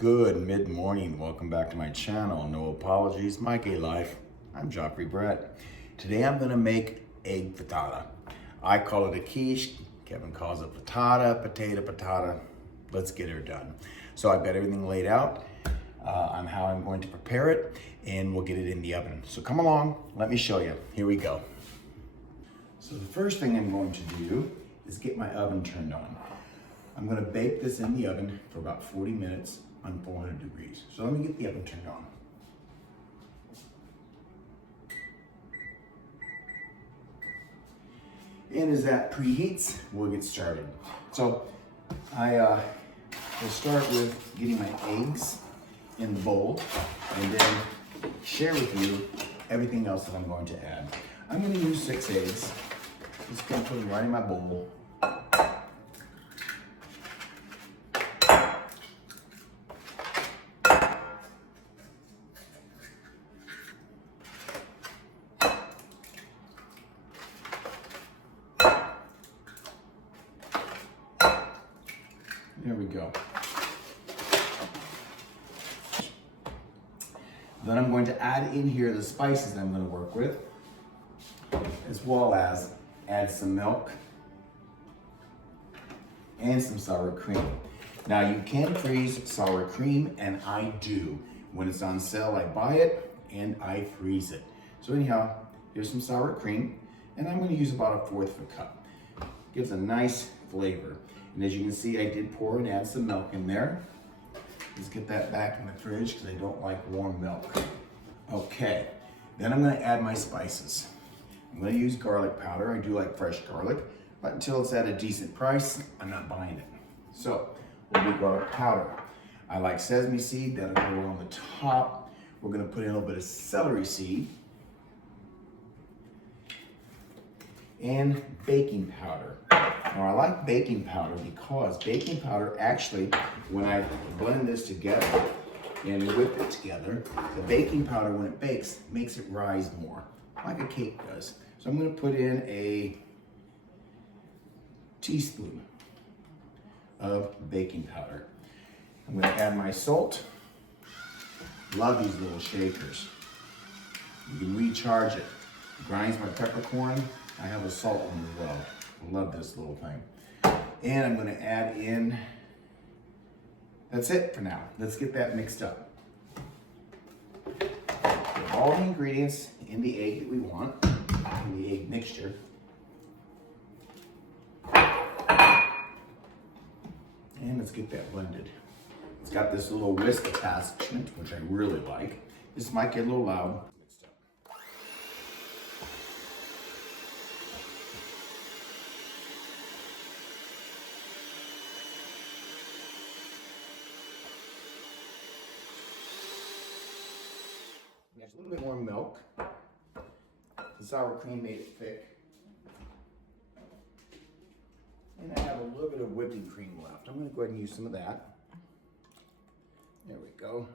Good mid-morning. Welcome back to my channel. No apologies, Mike A Life. I'm Joffrey Brett. Today I'm gonna make egg frittata. I call it a quiche. Kevin calls it frittata, patata. Let's get her done. So I've got everything laid out on how I'm going to prepare it, and we'll get it in the oven. So come along, let me show you. Here we go. So the first thing I'm going to do is get my oven turned on. I'm gonna bake this in the oven for about 40 minutes on 400 degrees. So let me get the oven turned on. And as that preheats, we'll get started. So I will start with getting my eggs in the bowl and then share with you everything else that I'm going to add. I'm gonna use 6 eggs. Just gonna put them right in my bowl. There we go. Then I'm going to add in here the spices I'm going to work with, as well as add some milk and some sour cream. Now you can freeze sour cream, and I do. When it's on sale, I buy it and I freeze it. So anyhow, here's some sour cream, and I'm going to use about 1/4 of a cup. Gives a nice flavor. And as you can see, I did pour and add some milk in there. Let's get that back in the fridge because I don't like warm milk. Okay, then I'm gonna add my spices. I'm gonna use garlic powder. I do like fresh garlic, but until it's at a decent price, I'm not buying it. So we'll do garlic powder. I like sesame seed, that'll go on the top. We're gonna put in a little bit of celery seed and baking powder. Now I like baking powder because baking powder actually, when I blend this together and whip it together, the baking powder when it bakes makes it rise more, like a cake does. So I'm gonna put in a teaspoon of baking powder. I'm gonna add my salt. Love these little shakers. You can recharge it. Grinds my peppercorn. I have a salt one as well. Love this little thing. And I'm gonna add in, that's it for now. Let's get that mixed up. Put all the ingredients in the egg that we want, in the egg mixture. And let's get that blended. It's got this little whisk attachment, which I really like. This might get a little loud. There's a little bit more milk. The sour cream made it thick. And I have a little bit of whipping cream left. I'm going to go ahead and use some of that. There we go.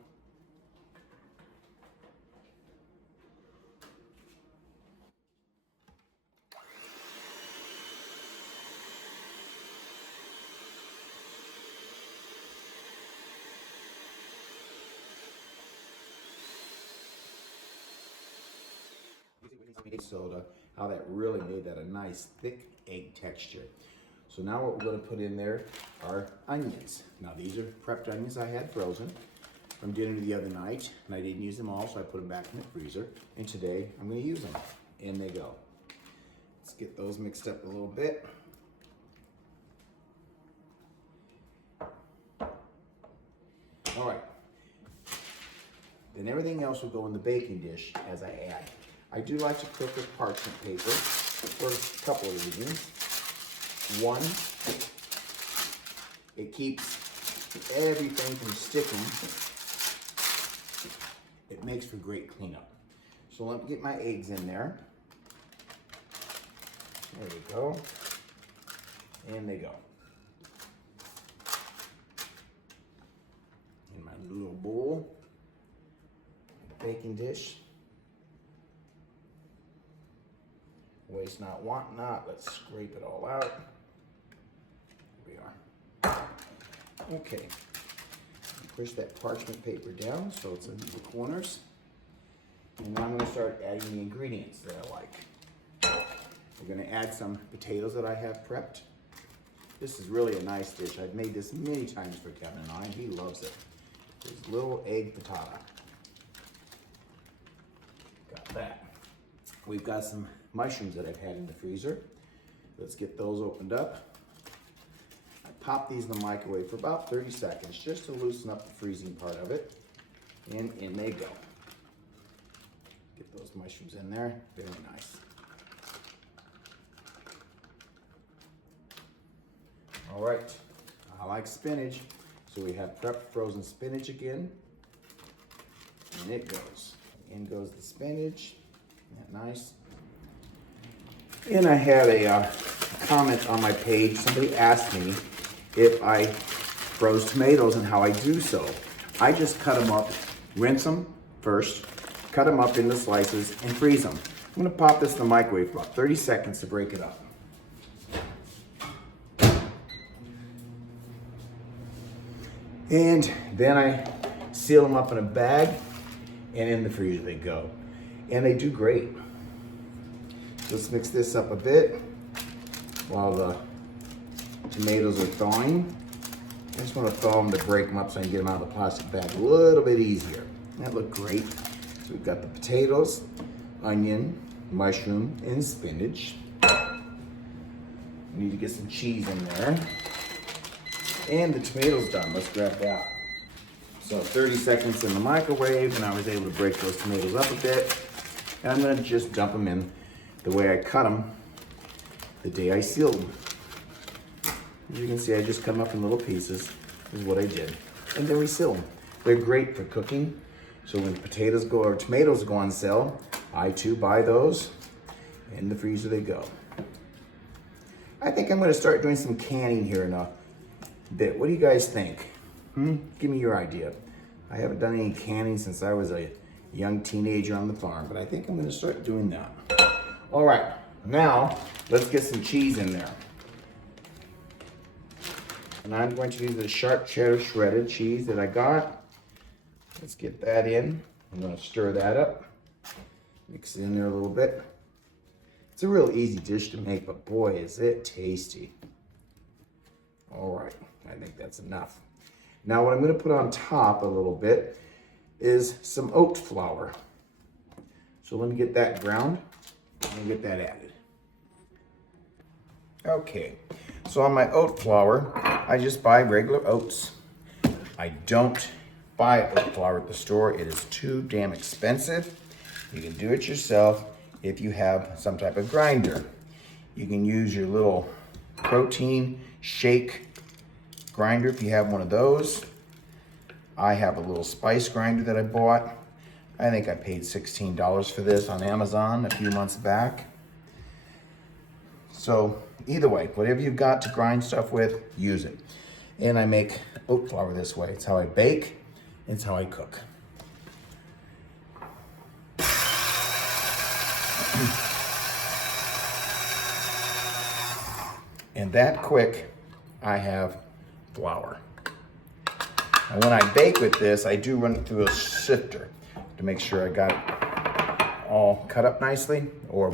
Soda, how that really made that a nice thick egg texture. So now what we're going to put in there are onions. Now these are prepped onions I had frozen from dinner the other night, and I didn't use them all, so I put them back in the freezer. And today I'm going to use them. In they go. Let's get those mixed up a little bit. All right. Then everything else will go in the baking dish as I add. I do like to cook with parchment paper for a couple of reasons. One, it keeps everything from sticking. It makes for great cleanup. So let me get my eggs in there. There we go. And they go. In my little bowl, baking dish. Waste not, want not. Let's scrape it all out. Here we are. Okay. Push that parchment paper down so it's in the corners. And now I'm gonna start adding the ingredients that I like. We're gonna add some potatoes that I have prepped. This is really a nice dish. I've made this many times for Kevin and I, and he loves it. This little egg frittata. Got that. We've got some mushrooms that I've had in the freezer. Let's get those opened up. I pop these in the microwave for about 30 seconds just to loosen up the freezing part of it. And in they go. Get those mushrooms in there, very nice. All right, I like spinach, so we have prepped frozen spinach again. And it goes. In goes the spinach. Isn't that nice? And I had a comment on my page. Somebody asked me if I froze tomatoes and how I do so. I just cut them up, rinse them first, cut them up into slices, and freeze them. I'm gonna pop this in the microwave for about 30 seconds to break it up. And then I seal them up in a bag, and in the freezer they go. And they do great. Let's mix this up a bit while the tomatoes are thawing. I just want to thaw them to break them up so I can get them out of the plastic bag a little bit easier. That looked great. So we've got the potatoes, onion, mushroom, and spinach. We need to get some cheese in there. And the tomatoes done. Let's grab that. So 30 seconds in the microwave, and I was able to break those tomatoes up a bit. And I'm gonna just dump them in the way I cut them the day I sealed them. As you can see, I just cut them up in little pieces, is what I did. And then we seal them. They're great for cooking. So when potatoes go, or tomatoes go on sale, I too buy those. In the freezer they go. I think I'm gonna start doing some canning here in a bit. What do you guys think? Give me your idea. I haven't done any canning since I was a young teenager on the farm, but I think I'm gonna start doing that. All right, now let's get some cheese in there. And I'm going to use the sharp cheddar shredded cheese that I got. Let's get that in. I'm gonna stir that up. Mix it in there a little bit. It's a real easy dish to make, but boy, is it tasty. All right, I think that's enough. Now what I'm gonna put on top a little bit is some oat flour. So let me get that ground and get that added. Okay, so on my oat flour, I just buy regular oats. I don't buy oat flour at the store. It is too damn expensive. You can do it yourself if you have some type of grinder. You can use your little protein shake grinder if you have one of those. I have a little spice grinder that I bought. I think I paid $16 for this on Amazon a few months back. So either way, whatever you've got to grind stuff with, use it. And I make oat flour this way. It's how I bake, it's how I cook. And that quick, I have flour. And when I bake with this, I do run it through a sifter to make sure I got it all cut up nicely or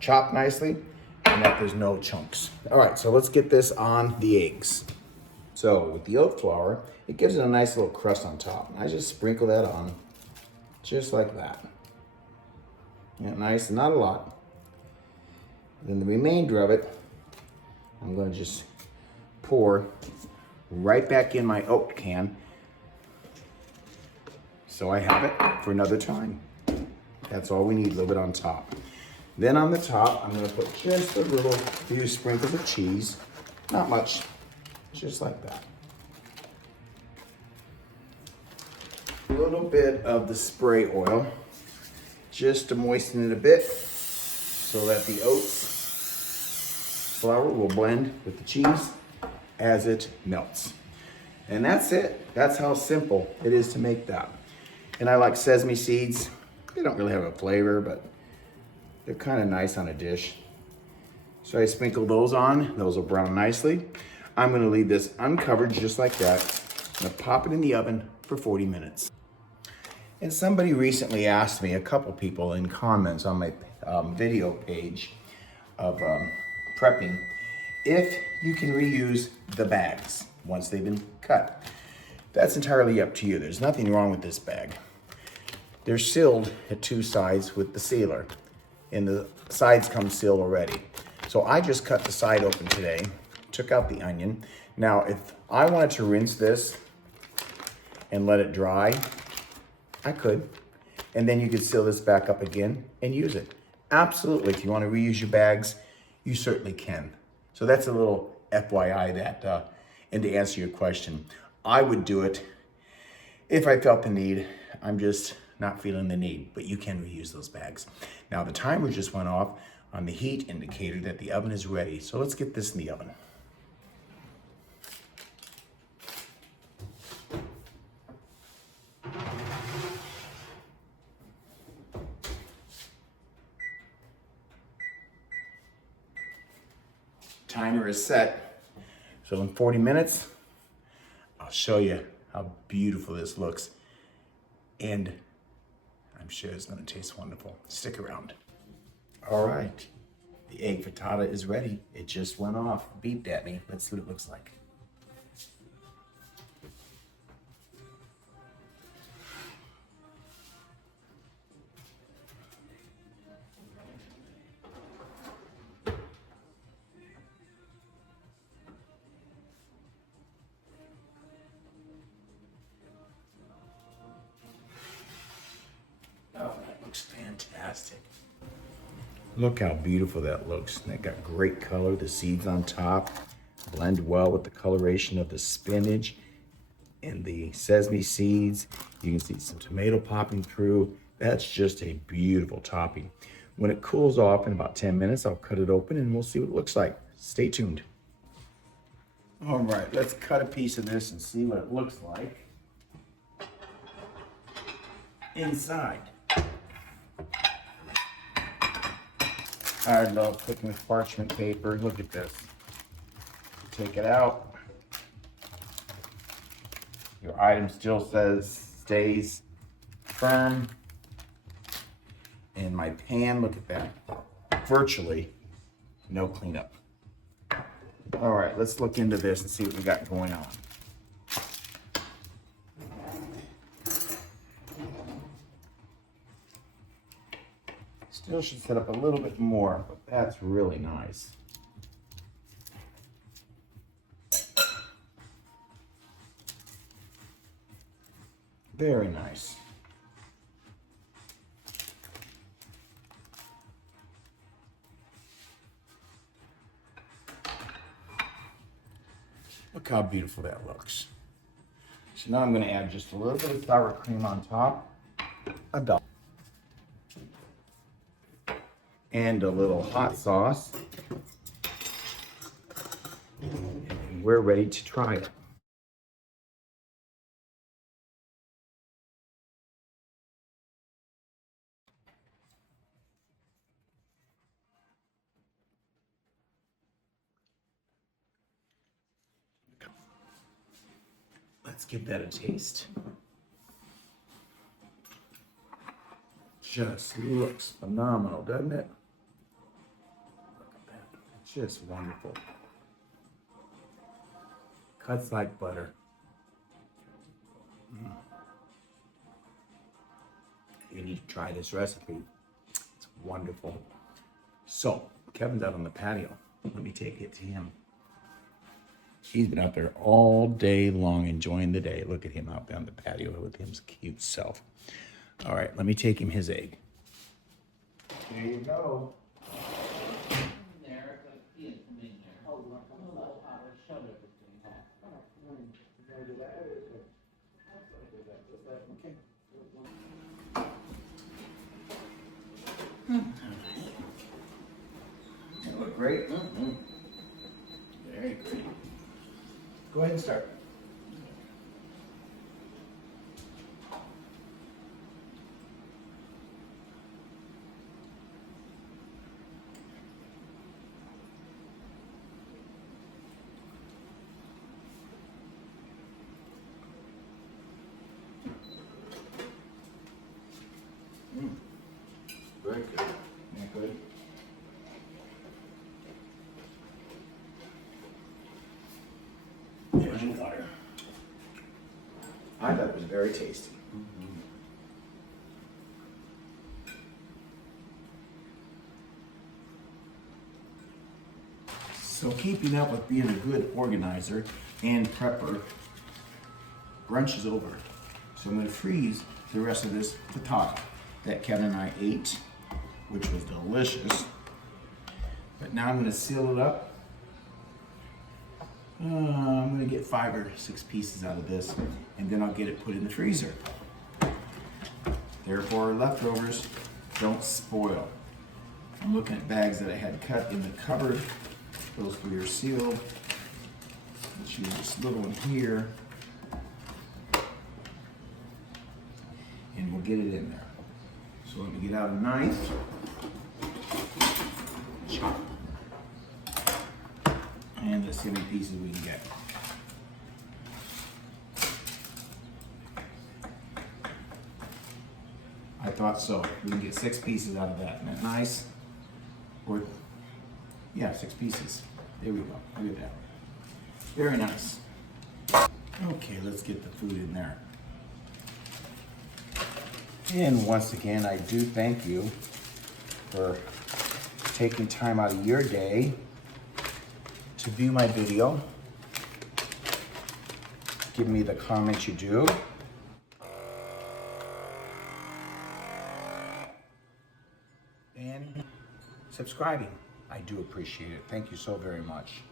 chopped nicely and that there's no chunks. All right, so let's get this on the eggs. So with the oat flour, it gives it a nice little crust on top. I just sprinkle that on just like that. Yeah, nice, not a lot. Then the remainder of it, I'm gonna just pour right back in my oat can so I have it for another time. That's all we need, a little bit on top. Then on the top, I'm gonna put just a little few sprinkles of cheese. Not much, just like that. A little bit of the spray oil, just to moisten it a bit so that the oats flour will blend with the cheese as it melts. And that's it. That's how simple it is to make that. And I like sesame seeds. They don't really have a flavor, but they're kind of nice on a dish. So I sprinkle those on. Those will brown nicely. I'm gonna leave this uncovered just like that. I'm gonna pop it in the oven for 40 minutes. And somebody recently asked me, a couple people in comments on my video page of prepping, if you can reuse the bags once they've been cut. That's entirely up to you. There's nothing wrong with this bag. They're sealed at two sides with the sealer, and the sides come sealed already. So I just cut the side open today, took out the onion. Now, if I wanted to rinse this and let it dry, I could. And then you could seal this back up again and use it. Absolutely, if you want to reuse your bags, you certainly can. So that's a little FYI that, and to answer your question, I would do it if I felt the need. I'm just not feeling the need, but you can reuse those bags. Now the timer just went off on the heat indicator that the oven is ready. So let's get this in the oven. Timer is set. So in 40 minutes, I'll show you how beautiful this looks. And I'm sure it's gonna taste wonderful. Stick around. All right, the egg frittata is ready. It just went off, beeped at me. Let's see what it looks like. Oh, that looks fantastic. Look how beautiful that looks. That got great color. The seeds on top blend well with the coloration of the spinach and the sesame seeds. You can see some tomato popping through. That's just a beautiful topping. When it cools off in about 10 minutes, I'll cut it open and we'll see what it looks like. Stay tuned. All right, let's cut a piece of this and see what it looks like inside. I love cooking with parchment paper. Look at this. Take it out. Your item still stays firm. And my pan, look at that. Virtually no cleanup. All right, let's look into this and see what we got going on. Still should set up a little bit more, but that's really nice. Very nice. Look how beautiful that looks. So now I'm going to add just a little bit of sour cream on top. And a little hot sauce. And we're ready to try it. Let's give that a taste. Just looks phenomenal, doesn't it? Look at that. Just wonderful. Cuts like butter. You need to try this recipe. It's wonderful. So, Kevin's out on the patio. Let me take it to him. He's been out there all day long enjoying the day. Look at him out there on the patio with his cute self. All right, let me take him his egg. There you go. That look great. Very good. Go ahead and start. Very good. Isn't that good? There's your water. I thought it was very tasty. So keeping up with being a good organizer and prepper, brunch is over. So I'm going to freeze the rest of this frittata that Kevin and I ate, which was delicious. But now I'm going to seal it up. I'm going to get 5 or 6 pieces out of this, and then I'll get it put in the freezer. Therefore, leftovers don't spoil. I'm looking at bags that I had cut in the cupboard. Those three are sealed. Let's use this little one here, and we'll get it in there. So let me get out a knife. Chop. And let's see how many pieces we can get. I thought so. We can get 6 pieces out of that. Isn't that nice? Or, yeah, 6 pieces. There we go. Look at that. Very nice. Okay, let's get the food in there. And once again, I do thank you for taking time out of your day to view my video. Give me the comments you do. And subscribing. I do appreciate it. Thank you so very much.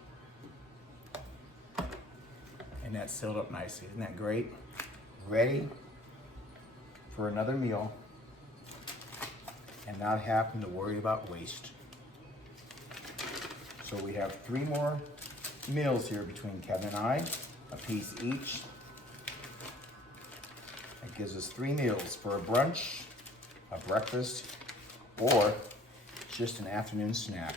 And that's sealed up nicely. Isn't that great? Ready for another meal and not having to worry about waste. So we have 3 more meals here between Kevin and I, a piece each. That gives us 3 meals for a brunch, a breakfast, or just an afternoon snack.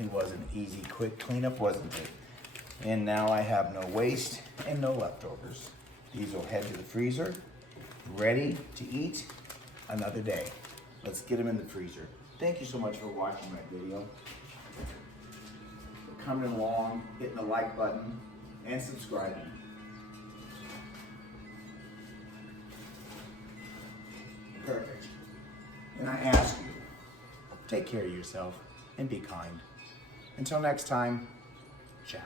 It was an easy, quick cleanup, wasn't it? And now I have no waste and no leftovers. These will head to the freezer, ready to eat another day. Let's get them in the freezer. Thank you so much for watching my video, for coming along, hitting the like button, and subscribing. Perfect. And I ask you, take care of yourself and be kind. Until next time, ciao.